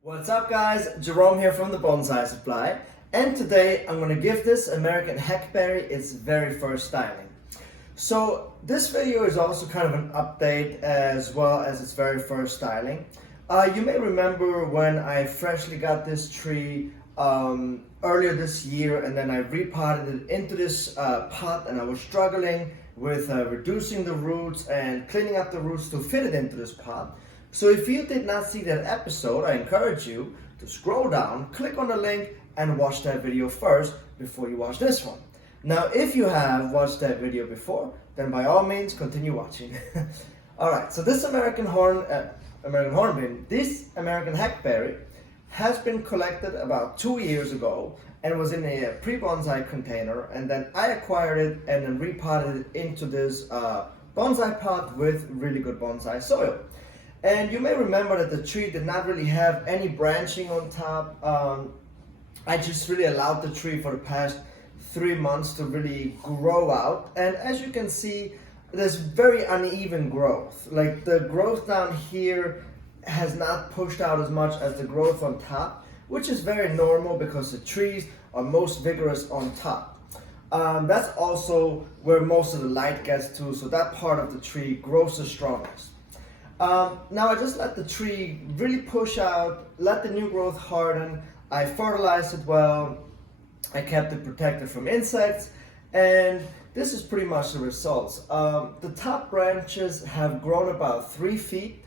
What's up guys, Jerome here from the Bonsai Supply, and today I'm going to give this American Hackberry its very first styling. So this video is also kind of an update as well as its very first styling. You may remember when I freshly got this tree earlier this year, and then I repotted it into this pot, and I was struggling with reducing the roots and cleaning up the roots to fit it into this pot. So if you did not see that episode, I encourage you to scroll down, click on the link, and watch that video first before you watch this one. Now, if you have watched that video before, then by all means continue watching. Alright, so this American hornbeam, this American Hackberry, has been collected about 2 years ago and was in a pre-bonsai container, and then I acquired it and then repotted it into this bonsai pot with really good bonsai soil. And you may remember that the tree did not really have any branching on top. I just really allowed the tree for the past 3 months to really grow out. And as you can see, there's very uneven growth. Like the growth down here has not pushed out as much as the growth on top, which is very normal because the trees are most vigorous on top. That's also where most of the light gets to, so that part of the tree grows the strongest. Now I just let the tree really push out, let the new growth harden, I fertilized it well, I kept it protected from insects, and this is pretty much the results. The top branches have grown about 3 feet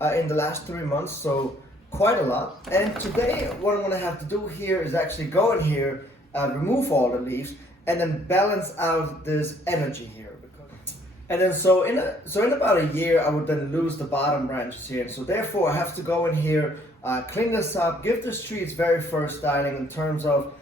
in the last 3 months, so quite a lot. And today what I'm going to have to do here is actually go in here, remove all the leaves, and then balance out this energy here. And then so in about a year I would then lose the bottom branches here, and so therefore I have to go in here, clean this up, give this tree its very first styling in terms of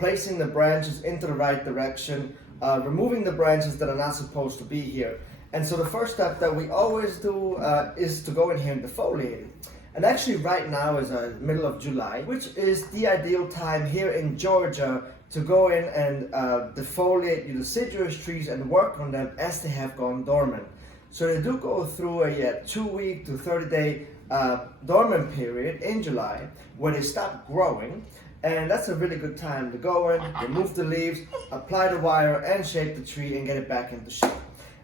placing the branches into the right direction, removing the branches that are not supposed to be here. And so the first step that we always do is to go in here and defoliate it. And actually right now is middle of July, which is the ideal time here in Georgia to go in and defoliate your deciduous trees and work on them as they have gone dormant. So they do go through a 2-week to 30-day dormant period in July where they stop growing, and that's a really good time to go in, remove the leaves, apply the wire, and shape the tree and get it back into shape.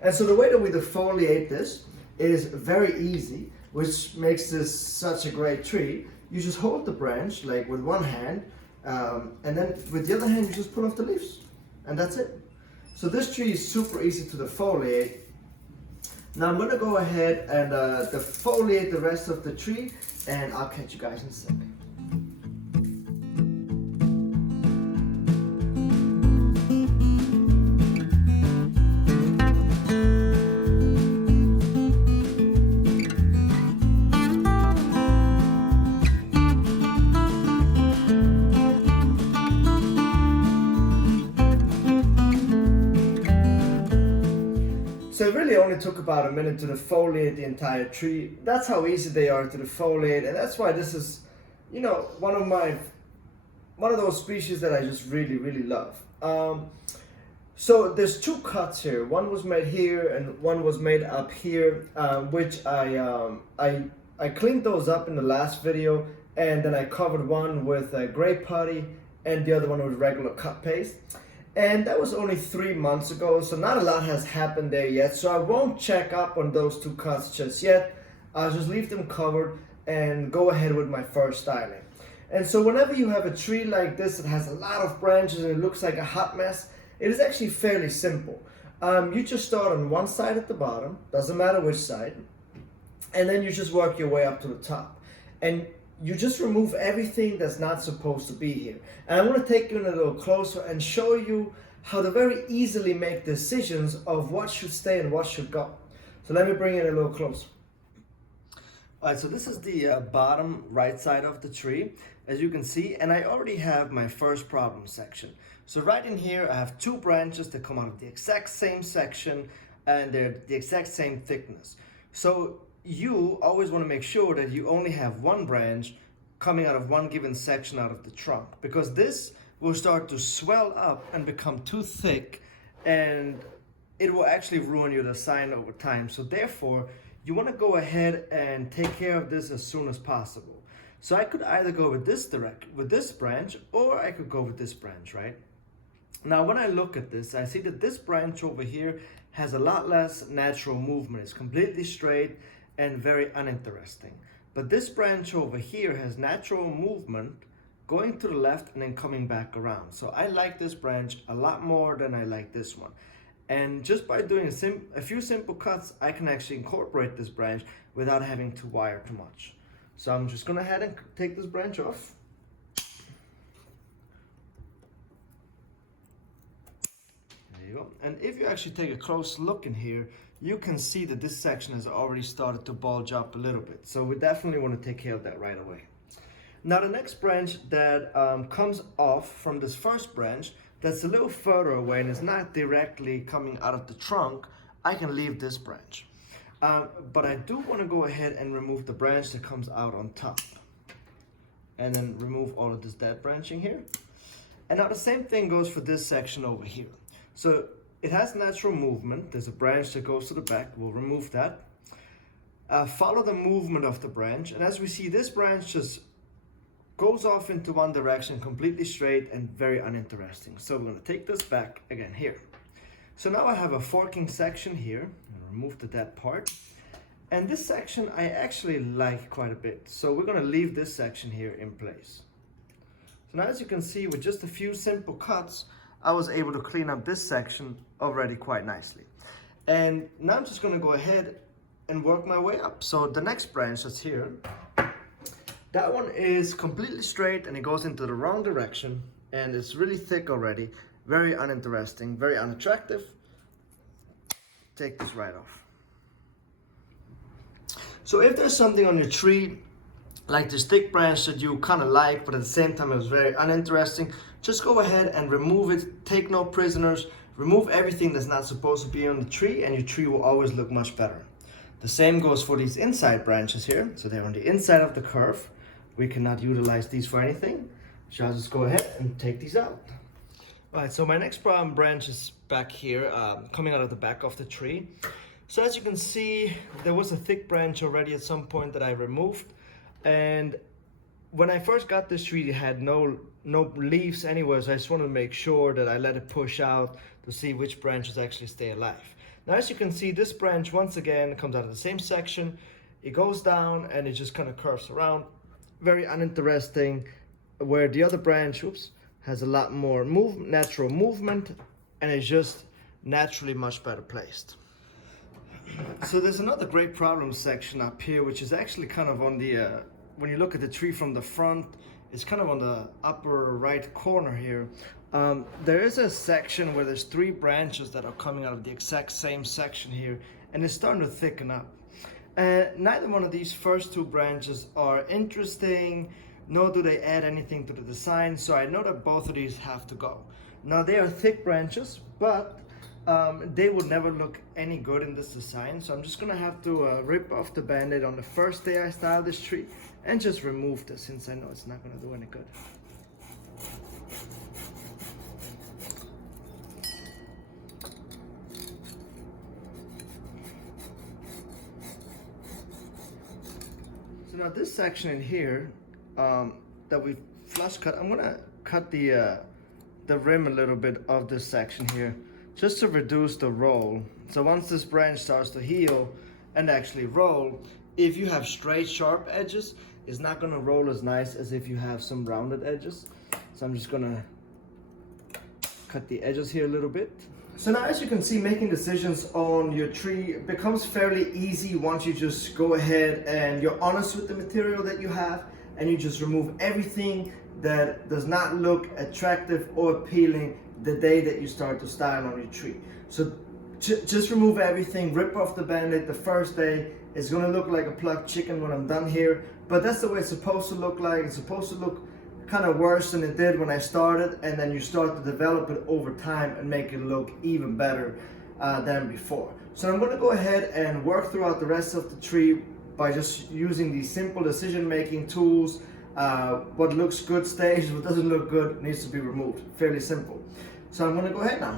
And so the way that we defoliate this is very easy, which makes this such a great tree. You just hold the branch like with one hand, and then with the other hand you just pull off the leaves, and that's it. So this tree is super easy to defoliate. Now I'm going to go ahead and defoliate the rest of the tree, and I'll catch you guys in a second. So it really only took about a minute to defoliate the entire tree. That's how easy they are to defoliate, and that's why this is, you know, one of those species that I just really love. So there's 2 cuts here. One was made here and one was made up here, which I cleaned those up in the last video, and then I covered one with gray putty and the other one with regular cut paste. And that was only 3 months ago, so not a lot has happened there yet. So I won't check up on those 2 cuts just yet. I'll just leave them covered and go ahead with my first styling. And so whenever you have a tree like this that has a lot of branches and it looks like a hot mess, it is actually fairly simple. You just start on one side at the bottom, doesn't matter which side, and then you just work your way up to the top. And you just remove everything that's not supposed to be here. And I'm going to take you in a little closer and show you how to very easily make decisions of what should stay and what should go. So let me bring it a little closer. Alright, so this is the bottom right side of the tree, as you can see, and I already have my first problem section. So right in here I have 2 branches that come out of the exact same section, and they're the exact same thickness. So you always want to make sure that you only have one branch coming out of one given section out of the trunk, because this will start to swell up and become too thick, and it will actually ruin your design over time. So therefore, you want to go ahead and take care of this as soon as possible. So I could either go with this branch, or I could go with this branch, right? Now when I look at this, I see that this branch over here has a lot less natural movement. It's completely straight and very uninteresting. But this branch over here has natural movement going to the left and then coming back around. So I like this branch a lot more than I like this one. And just by doing a few simple cuts, I can actually incorporate this branch without having to wire too much. So I'm just gonna head and take this branch off. There you go. And if you actually take a close look in here, you can see that this section has already started to bulge up a little bit. So we definitely want to take care of that right away. Now the next branch that comes off from this first branch, that's a little further away and is not directly coming out of the trunk, I can leave this branch. But I do want to go ahead and remove the branch that comes out on top. And then remove all of this dead branching here. And now the same thing goes for this section over here. So it has natural movement. There's a branch that goes to the back. We'll remove that. Follow the movement of the branch. And as we see, this branch just goes off into one direction, completely straight and very uninteresting. So we're going to take this back again here. So now I have a forking section here. I'm going to remove the dead part. And this section I actually like quite a bit. So we're going to leave this section here in place. So now as you can see, with just a few simple cuts, I was able to clean up this section already quite nicely. And now I'm just going to go ahead and work my way up. So the next branch that's here, that one is completely straight and it goes into the wrong direction and it's really thick already. Very uninteresting, very unattractive. Take this right off. So if there's something on your tree, like this thick branch that you kind of like, but at the same time it was very uninteresting, just go ahead and remove it. Take no prisoners. Remove everything that's not supposed to be on the tree and your tree will always look much better. The same goes for these inside branches here. So they're on the inside of the curve. We cannot utilize these for anything. So I'll just go ahead and take these out. All right, so my next problem branch is back here, coming out of the back of the tree. So as you can see, there was a thick branch already at some point that I removed. And when I first got this tree, it had no leaves anywhere, so I just wanted to make sure that I let it push out to see which branches actually stay alive. Now as you can see, this branch once again comes out of the same section. It goes down and it just kind of curves around. Very uninteresting, where the other branch, has a lot more natural movement and is just naturally much better placed. So there's another great problem section up here, which is actually kind of on the, when you look at the tree from the front, it's kind of on the upper right corner here. There is a section where there's 3 branches that are coming out of the exact same section here, and it's starting to thicken up. Neither one of these first 2 branches are interesting, nor do they add anything to the design, so I know that both of these have to go. Now they are thick branches, but they will never look any good in this design, so I'm just gonna have to rip off the band-aid on the first day I style this tree and just remove this, since I know it's not gonna do any good. So now this section in here that we flush cut, I'm gonna cut the rim a little bit of this section here, just to reduce the roll. So once this branch starts to heal and actually roll, if you have straight sharp edges, it's not gonna roll as nice as if you have some rounded edges. So I'm just gonna cut the edges here a little bit. So now as you can see, making decisions on your tree becomes fairly easy once you just go ahead and you're honest with the material that you have and you just remove everything that does not look attractive or appealing the day that you start to style on your tree. So just remove everything, rip off the band-aid the first day. It's gonna look like a plucked chicken when I'm done here, but that's the way it's supposed to look like. It's supposed to look kind of worse than it did when I started, and then you start to develop it over time and make it look even better than before. So I'm gonna go ahead and work throughout the rest of the tree by just using these simple decision-making tools. What looks good stays, what doesn't look good needs to be removed. Fairly simple. So I'm gonna go ahead now.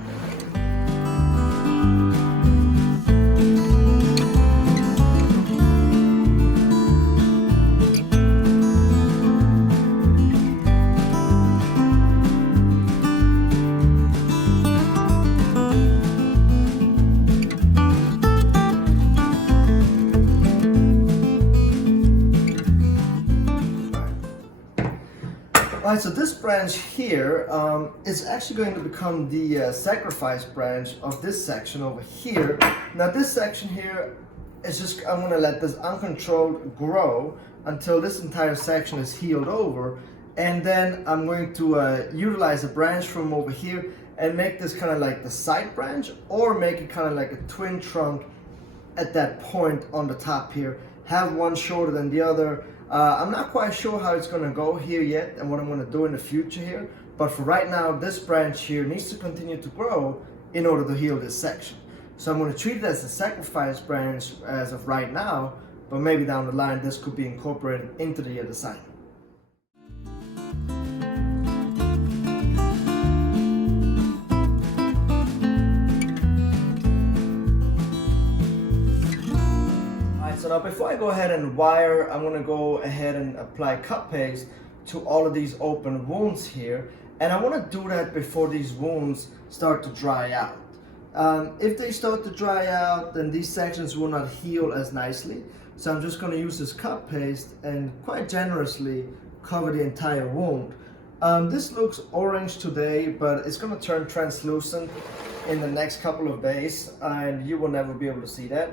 Alright, so this branch here is actually going to become the sacrifice branch of this section over here. Now this section here is just, I'm going to let this uncontrolled grow until this entire section is healed over, and then I'm going to utilize a branch from over here and make this kind of like the side branch, or make it kind of like a twin trunk at that point on the top here. Have one shorter than the other. I'm not quite sure how it's going to go here yet and what I'm going to do in the future here, but for right now this branch here needs to continue to grow in order to heal this section. So I'm going to treat it as a sacrifice branch as of right now, but maybe down the line this could be incorporated into the other side. So now before I go ahead and wire, I'm going to go ahead and apply cut paste to all of these open wounds here. And I want to do that before these wounds start to dry out. If they start to dry out, then these sections will not heal as nicely. So I'm just going to use this cut paste and quite generously cover the entire wound. This looks orange today, but it's going to turn translucent in the next couple of days, and you will never be able to see that.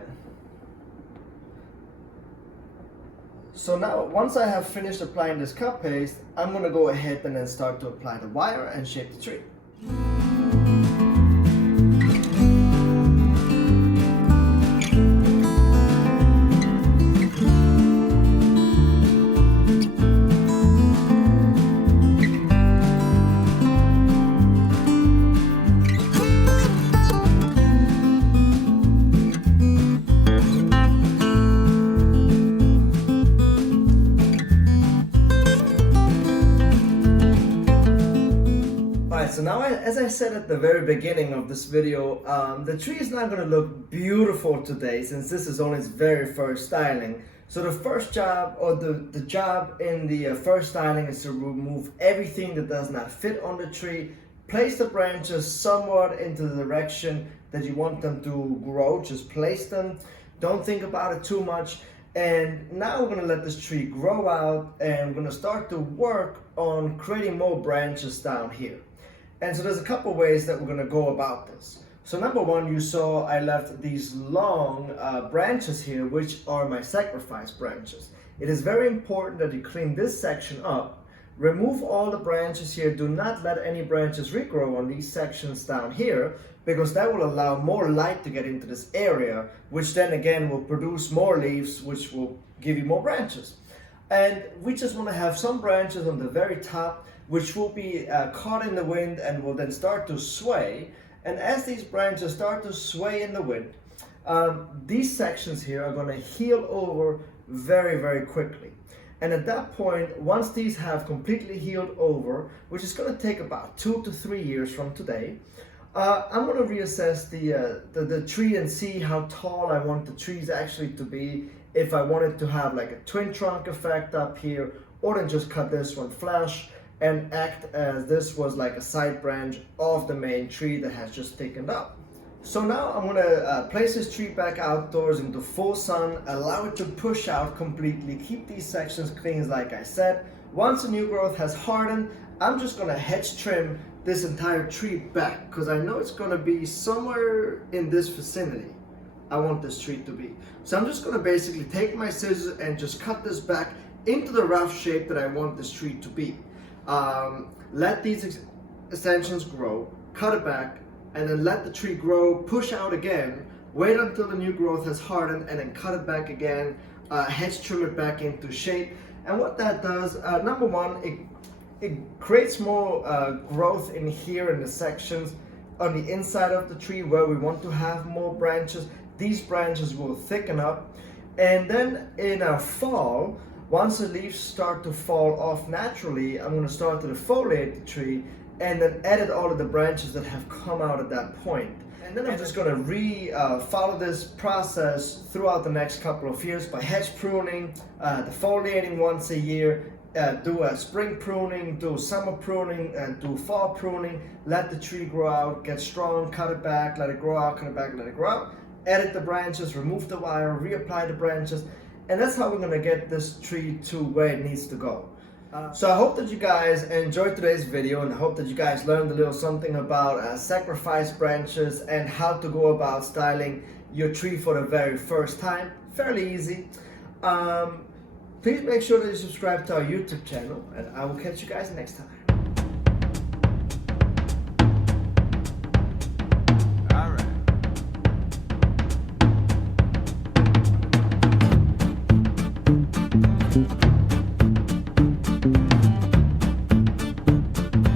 So now, once I have finished applying this cut paste, I'm going to go ahead and then start to apply the wire and shape the tree. So now, as I said at the very beginning of this video, the tree is not going to look beautiful today since this is only its very first styling. So the first job, or the job in the first styling, is to remove everything that does not fit on the tree, place the branches somewhat into the direction that you want them to grow, just place them, don't think about it too much. And now we're going to let this tree grow out, and we're going to start to work on creating more branches down here. And so there's a couple ways that we're going to go about this. So number one, you saw I left these long branches here, which are my sacrifice branches. It is very important that you clean this section up. Remove all the branches here. Do not let any branches regrow on these sections down here, because that will allow more light to get into this area, which then again will produce more leaves, which will give you more branches. And we just want to have some branches on the very top which will be caught in the wind and will then start to sway. And as these branches start to sway in the wind, these sections here are going to heal over very, very quickly. And at that point, once these have completely healed over, which is going to take about 2 to 3 years from today, I'm going to reassess the tree and see how tall I want the trees actually to be. If I wanted to have like a twin trunk effect up here, or then just cut this one flush and act as this was like a side branch of the main tree that has just thickened up. So now I'm going to place this tree back outdoors into full sun, allow it to push out completely, keep these sections clean like I said. Once the new growth has hardened, I'm just going to hedge trim this entire tree back, because I know it's going to be somewhere in this vicinity I want this tree to be. So I'm just going to basically take my scissors and just cut this back into the rough shape that I want this tree to be. Let these extensions grow, cut it back, and then let the tree grow, push out again, wait until the new growth has hardened, and then cut it back again, hedge trim it back into shape. And what that does, number one, it creates more growth in here in the sections on the inside of the tree where we want to have more branches. These branches will thicken up, and then in our fall, once the leaves start to fall off naturally, I'm going to start to defoliate the tree and then edit all of the branches that have come out at that point. And then I'm just going to follow this process throughout the next couple of years by hedge pruning, defoliating once a year, do a spring pruning, do summer pruning, and do fall pruning. Let the tree grow out, get strong, cut it back, let it grow out, cut it back, let it grow out. Edit the branches, remove the wire, reapply the branches. And that's how we're going to get this tree to where it needs to go. So I hope that you guys enjoyed today's video, and I hope that you guys learned a little something about sacrifice branches and how to go about styling your tree for the very first time. Fairly easy. Please make sure that you subscribe to our YouTube channel, and I will catch you guys next time.